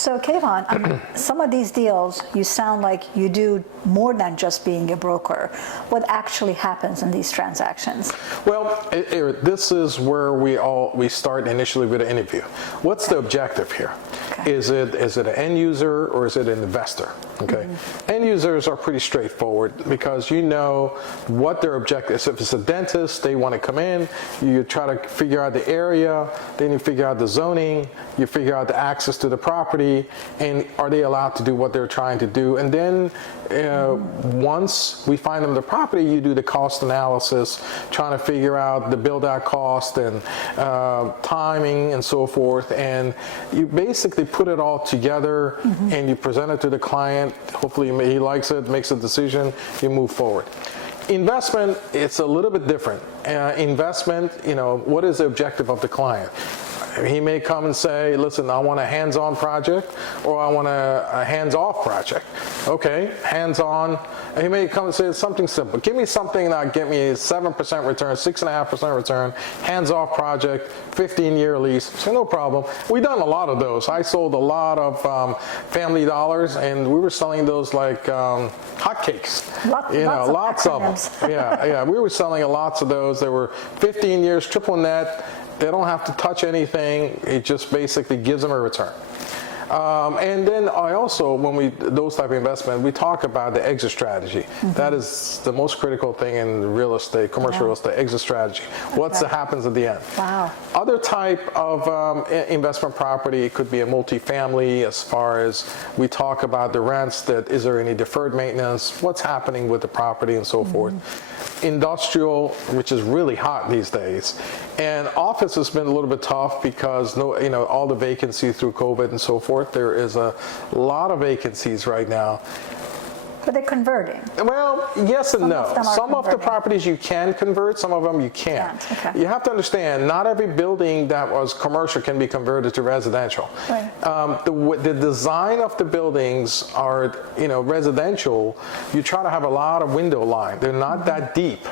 So Kayvon, some of these deals, you sound like you do more than just being a broker. What actually happens in these transactions? Well, this is where we start initially with an interview. What's the objective here? Okay. Is it an end user or is it an investor? Okay. End users are pretty straightforward because you know what their objective is. If it's a dentist, they want to come in, you try to figure out the area, then you figure out the zoning, you figure out the access to the property, and are they allowed to do what they're trying to do? And then once we find them the property, you do the cost analysis, trying to figure out the build-out cost and timing and so forth, and you basically put it all together and you present it to the client. Hopefully he likes it, makes a decision, you move forward. Investment, it's a little bit different. Investment, what is the objective of the client? He may come and say, listen, I want a hands-on project or I want a hands-off project. Okay, hands-on. And he may come and say something simple. Give me something that get me a 7% return, 6.5% return, hands-off project, 15-year lease. So no problem. We've done a lot of those. I sold a lot of Family Dollars, and we were selling those like hotcakes. Lots of them. Yeah. We were selling lots of those. There were 15 years, triple net. They don't have to touch anything. It just basically gives them a return. And then I also, when those type of investment, we talk about the exit strategy. That is the most critical thing in real estate, commercial real estate, exit strategy. What happens at the end? Wow. Other type of investment property, it could be a multifamily, as far as we talk about the rents, is there any deferred maintenance, what's happening with the property and so forth. Industrial, which is really hot these days, and office has been a little bit tough because all the vacancy through COVID and so forth. There is a lot of vacancies right now. But they're converting. Well, yes and no. Some of the properties you can convert, some of them you can't. Okay. You have to understand, not every building that was commercial can be converted to residential. Right. The design of the buildings are, residential. You try to have a lot of window line. They're not that deep.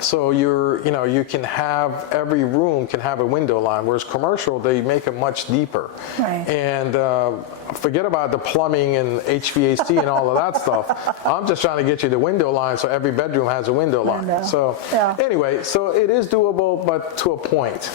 So you can have, every room can have a window line, whereas commercial, they make it much deeper. Right. And forget about the plumbing and HVAC and all of that stuff. I'm just trying to get you the window line so every bedroom has a window line. So anyway, so it is doable, but to a point.